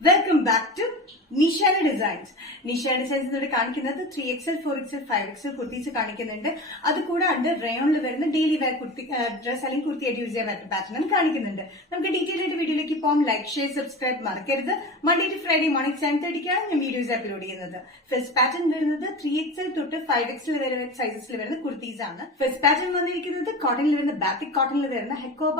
Welcome back to Nishana designs. Nishana designs ഇവിടെ കാണിക്കുന്നത് 3XL 4XL 5XL kurtis കാണിക്കുന്നുണ്ട്. അത് കൂടാണ്ട് റയോണിൽ വരുന്ന ഡെയിലി വെയർ കുർത്തി ഡ്രസ് അല്ലെങ്കിൽ കുർത്തിയായിട്ട് യൂസ് ചെയ്യാൻ പറ്റുന്ന പാറ്റേൺ കാണിക്കുന്നുണ്ട്. നമുക്ക് ഡീറ്റെയിൽ ആയിട്ട് വീഡിയോയിലേക്ക് പോകാം. ലൈക്ക്, ഷെയർ, സബ്സ്ക്രൈബ് മറക്കരുത്. Monday to Friday മോർണിംഗ് 7:30 ഞാൻ വീഡിയോസ് അപ്ലോഡ് ചെയ്യുന്നത്. ഫസ്റ്റ് പാറ്റേൺ വരുന്നത് 3XL തൊട്ട് 5XL വരെ സൈസസിൽ വരുന്ന കുർത്തീസ് ആണ്. ഫസ്റ്റ് പാറ്റേൺ വന്നിരിക്കുന്നത് കോട്ടണിൽ വരുന്ന ബാത്തിക് കോട്ടണിൽ വരുന്ന ഹെക്കോബ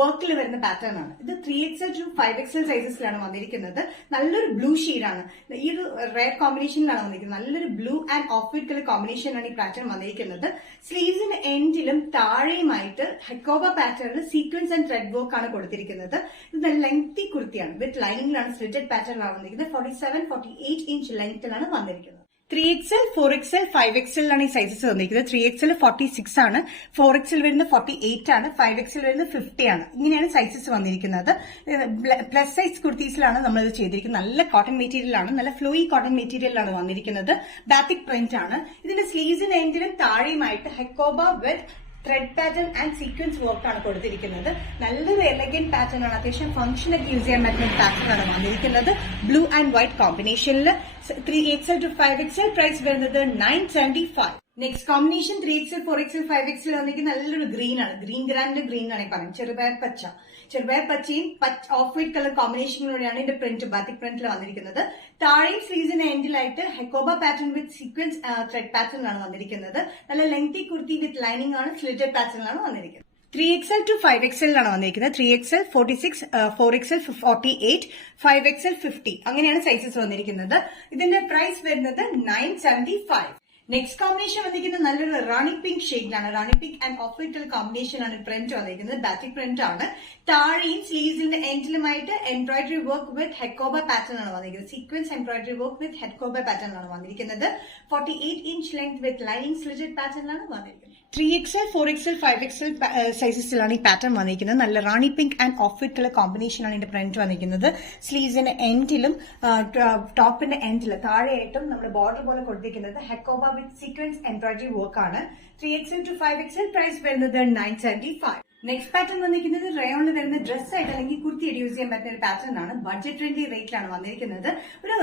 വർക്കിൽ വരുന്ന പാറ്റേൺ ആണ്. ഇത് 3XL to 5XL സൈസസിലാണ് വന്നിരിക്കുന്നത്. നല്ലൊരു ബ്ലൂ ഷെയ്ഡാണ്. ഈ ഒരു റെഡ് കോമ്പിനേഷനിലാണ് വന്നിരിക്കുന്നത്. നല്ലൊരു blue and off white colour കോമ്പിനേഷനാണ് ഈ പാറ്റേൺ വന്നിരിക്കുന്നത്. സ്ലീവ്സിന്റെ എൻഡിലും താഴെയുമായിട്ട് ഹെക്കോബ പാറ്റേണിൽ സീക്വൻസ് ആൻഡ് ത്രെഡ് വർക്ക് ആണ് കൊടുത്തിരിക്കുന്നത്. ഇത് ലെങ്തി കുർത്തിയാണ്. വിത്ത് ലൈനിങ്ങിലാണ് സ്ലിറ്റഡ് പാറ്റേണിലാണ് വന്നിരിക്കുന്നത്. 47-48 ഇഞ്ച് ലെങ്ത്തിലാണ് വന്നിരിക്കുന്നത്. 3XL 4XL 5XL ആണ് ഈ സൈസസ് വന്നിരിക്കുന്നത്. 3XL 46 ആണ്, 4XL വരുന്നത് 48 ആണ്, 5XL വരുന്നത് 50 ആണ്. ഇങ്ങനെയാണ് സൈസസ് വന്നിരിക്കുന്നത്. പ്ലസ് സൈസ് കുർത്തീസിലാണ് നമ്മൾ ഇത് ചെയ്തിരിക്കുന്നത്. നല്ല കോട്ടൺ മെറ്റീരിയലാണ്, നല്ല ഫ്ലോയി കോട്ടൺ മെറ്റീരിയലാണ് വന്നിരിക്കുന്നത്. ബാത്തിക് പ്രിന്റ് ആണ്. ഇതിന്റെ സ്ലീവ്സിന് എൻഡിലും താഴെയുമായിട്ട് Hakoba with thread pattern and sequence work ആണ് കൊടുത്തിരിക്കുന്നത്. നല്ലൊരു എലഗന്റ് പാറ്റേൺ ആണ്. അത്യാവശ്യം ഫംഗ്ഷനൊക്കെ യൂസ് ചെയ്യാൻ പറ്റുന്ന പാറ്റേൺ ആണ് വന്നിരിക്കുന്നത്. ബ്ലൂ ആൻഡ് വൈറ്റ് കോമ്പിനേഷനിൽ 3XL to 5XL പ്രൈസ് വരുന്നത് 975. Next combination 3XL 4XL 5XL വന്നിരിക്കുന്നത് നല്ലൊരു ഗ്രീൻ ആണ്. ഗ്രീൻ ഗ്രാൻഡ് ഗ്രീൻ ആണ് പറയുന്നത്. ചെറുപയർ പച്ചയും ഓഫ് വൈറ്റ് കളർ കോമ്പിനേഷനിലൂടെയാണ് ഇതിന്റെ പ്രിന്റ് ബാത്തിക് പ്രിന്റിൽ വന്നിരിക്കുന്നത്. താഴെയും സ്ലീവ്സിന്റെ എൻഡിലായിട്ട് Hakoba pattern with sequence thread pattern ആണ് വന്നിരിക്കുന്നത്. നല്ല ലെങ്തി കുർത്തി വിത്ത് ലൈനിങ് ആണ്, സ്ലിറ്റഡ് പാറ്റേണിലാണ് വന്നിരിക്കുന്നത്. 3XL to 5XL ആണ് വന്നിരിക്കുന്നത്. 3XL 46, 4XL 48, 5XL 50 അങ്ങനെയാണ് സൈസസ് വന്നിരിക്കുന്നത്. ഇതിന്റെ പ്രൈസ് വരുന്നത് 975. നെക്സ്റ്റ് കോമ്പിനേഷൻ വന്നിരിക്കുന്നത് നല്ലൊരു റാണി പിങ്ക് ഷെയ്ഡിലാണ്. Rani pink and off white colour combination ആണ് പ്രിന്റ് വന്നിരിക്കുന്നത്. ബാറ്റിക് പ്രിന്റ് ആണ്. താഴെയും സ്ലീവ്സിന്റെ എൻഡിലുമായിട്ട് embroidery work with hakoba pattern ആണ് വന്നിരിക്കുന്നത്. Sequence embroidery work with hakoba pattern ആണ് വന്നിരിക്കുന്നത്. 48 inch length with lining slitted പാറ്റേണിലാണ് വന്നിരിക്കുന്നത്. 3XL 4XL 5XL സൈസസിലാണ് ഈ പാറ്റേൺ വന്നിരിക്കുന്നത്. നല്ല rani pink and off white colour combination ആണ് ഇതിന്റെ പ്രിന്റ് വന്നിരിക്കുന്നത്. സ്ലീവ്സിന്റെ എൻഡിലും ടോപ്പിന്റെ എൻഡിലും താഴെയായിട്ടും നമ്മൾ ബോർഡർ പോലെ കൊടുത്തിരിക്കുന്നത് ഹെക്കോബ വിത്ത് സീക്വൻസ് എംബ്രോയിഡറി വർക്ക് ആണ്. 3XL to 5XL പ്രൈസ് വരുന്നത് 975. നെക്സ്റ്റ് പാറ്റേൺ വന്നിരിക്കുന്നത് റയോണിൽ വരുന്ന ഡ്രസ് ആയിട്ട് അല്ലെങ്കിൽ കുർത്തിയായിട്ട് യൂസ് ചെയ്യാൻ പറ്റുന്ന ഒരു പാറ്റേൺ ആണ്. ബഡ്ജറ്റ് ഫ്രണ്ട്ലി റേറ്റിലാണ് വന്നിരിക്കുന്നത്. ഒരു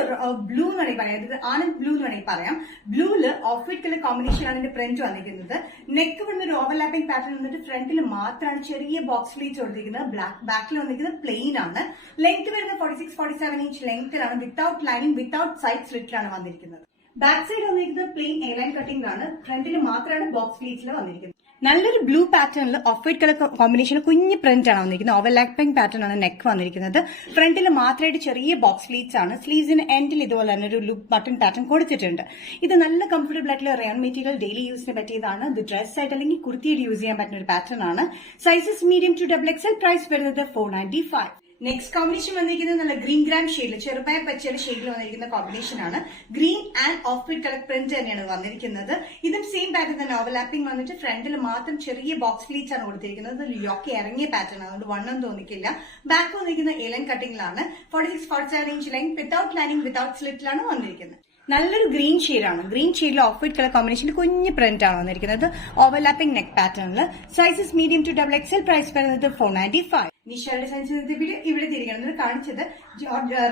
ബ്ലൂ എന്ന് വേണമെങ്കിൽ പറയാം. ഇത് ആനന്ദ് ബ്ലൂ എന്ന് വേണമെങ്കിൽ പറയാം. ബ്ലൂല് ഓഫ് വൈറ്റ് കളർ കോമ്പിനേഷൻ ആണ് ഇതിന്റെ പ്രിന്റ് വന്നിരിക്കുന്നത്. നെക്ക് വരുന്ന ഒരു ഓവർലാപ്പിംഗ് പാറ്റേൺ വന്നിട്ട് ഫ്രണ്ടിൽ മാത്രമാണ് ചെറിയ ബോക്സ് ഫ്ലീറ്റ്സ് കൊടുത്തിരിക്കുന്നത്. ബാക്കിൽ വന്നിരിക്കുന്നത് പ്ലെയിൻ ആണ്. ലെങ്ത് വരുന്ന 46-47 ഇഞ്ച് ലെങ്ത്തിലാണ്. വിത്തൌട്ട് ലൈനിങ് വിത്തൌട്ട് സൈഡ് സ്ലിറ്റിലാണ് വന്നിരിക്കുന്നത്. ബാക്ക് സൈഡ് വന്നിരിക്കുന്നത് പ്ലെയിൻ എയർലൈൻ കട്ടിംഗ് ആണ്. ഫ്രണ്ടിൽ മാത്രമാണ് ബോക്സ് ഫ്ലീറ്റ്സിൽ വന്നിരിക്കുന്നത്. നല്ലൊരു ബ്ലൂ പാറ്റേണിൽ ഓഫ് വൈറ്റ് കളർ കോമ്പിനേഷൻ കുഞ്ഞ് പ്രിന്റ് ആണ് വന്നിരിക്കുന്നത്. ഓവർലാപ്പിംഗ് പാറ്റേൺ ആണ് നെക്ക് വന്നിരിക്കുന്നത്. ഫ്രണ്ടിൽ മാത്രമായിട്ട് ചെറിയ ബോക്സ് ഫ്ലീറ്റ്സ് ആണ്. സ്ലീവ്സിന് എൻഡിൽ ഇതുപോലെ തന്നെ ഒരു ലുക്ക് ബട്ടൺ പാറ്റേൺ കൊടുത്തിട്ടുണ്ട്. ഇത് നല്ല കംഫർട്ടബിൾ ആയിട്ടുള്ള റയോൺ മെറ്റീരിയൽ ഡെയിലി യൂസിന് പറ്റിയതാണ്. ഇത് ഡ്രസ് ആയിട്ട് അല്ലെങ്കിൽ കുർത്തിയായിട്ട് യൂസ് ചെയ്യാൻ പറ്റുന്ന ഒരു പാറ്റേൺ ആണ്. Sizes medium to XXL price വരുന്നത് 495. നെക്സ്റ്റ് കോമ്പിനേഷൻ വന്നിരിക്കുന്നത് നല്ല ഗ്രീൻ ഗ്രാം ഷെയ്ഡിൽ ചെറുപയർ പച്ചയുടെ ഷെയ്ഡിൽ വന്നിരിക്കുന്ന കോമ്പിനേഷൻ ആണ്. Green and off white colour print തന്നെയാണ് വന്നിരിക്കുന്നത്. ഇതും സെയിം പാറ്റേൺ തന്നെ. ഓവർലാപ്പിംഗ് വന്നിട്ട് ഫ്രണ്ടിൽ മാത്രം ചെറിയ ബോക്സ് ഫ്ലീറ്റ്സ് ആണ് കൊടുത്തിരിക്കുന്നത്. യോക്കെ ഇറങ്ങിയ പാറ്റേൺ ആണ്, അതുകൊണ്ട് വണ്ണം തോന്നിക്കില്ല. ബാക്ക് വന്നിരിക്കുന്ന എലൻ കട്ടിംഗിലാണ്. 46-47 inch length without lining without സ്ലിറ്റിലാണ് വന്നിരിക്കുന്നത്. നല്ലൊരു ഗ്രീൻ ഷെയ്ഡാണ്. ഗ്രീൻ ഷെയ്ഡിൽ ഓഫ് വൈറ്റ് കളർ കോമ്പിനേഷനിൽ കുഞ്ഞ് പ്രിന്റ് ആണ് വന്നിരിക്കുന്നത്. ഓവർലാപ്പിംഗ് നെക്ക് പാറ്റേണിൽ. Sizes medium to XXL price വരുന്നത് 495. നിഷാ ഡിസൈൻസ് വീഡിയോ ഇവിടെ തിരികെ കാണിച്ചത്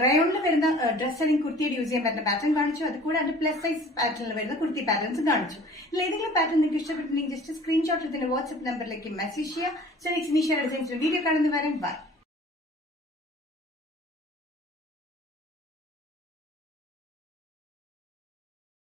റയോണിൽ വരുന്ന ഡ്രസ് അല്ലെങ്കിൽ കുർത്തിയായിട്ട് യൂസ് ചെയ്യാൻ പറ്റുന്ന പാറ്റേൺ കാണിച്ചു. അത് കൂടാതെ പ്ലസ് സൈസ് പാറ്റേണിൽ വരുന്ന കുർത്തി പാറ്റേൺസ് കാണിച്ചു. ഇതിൽ ഏതെങ്കിലും പാറ്റേൺ നിങ്ങൾക്ക് ഇഷ്ടപ്പെട്ടിട്ടുണ്ടെങ്കിൽ ജസ്റ്റ് സ്ക്രീൻഷോട്ട് ഇതിന്റെ വാട്സ്ആപ്പ് നമ്പറിലേക്ക് മെസ്സേജ് ചെയ്യുക. So next Nisha designs video കാണുന്നവരെ ബൈ.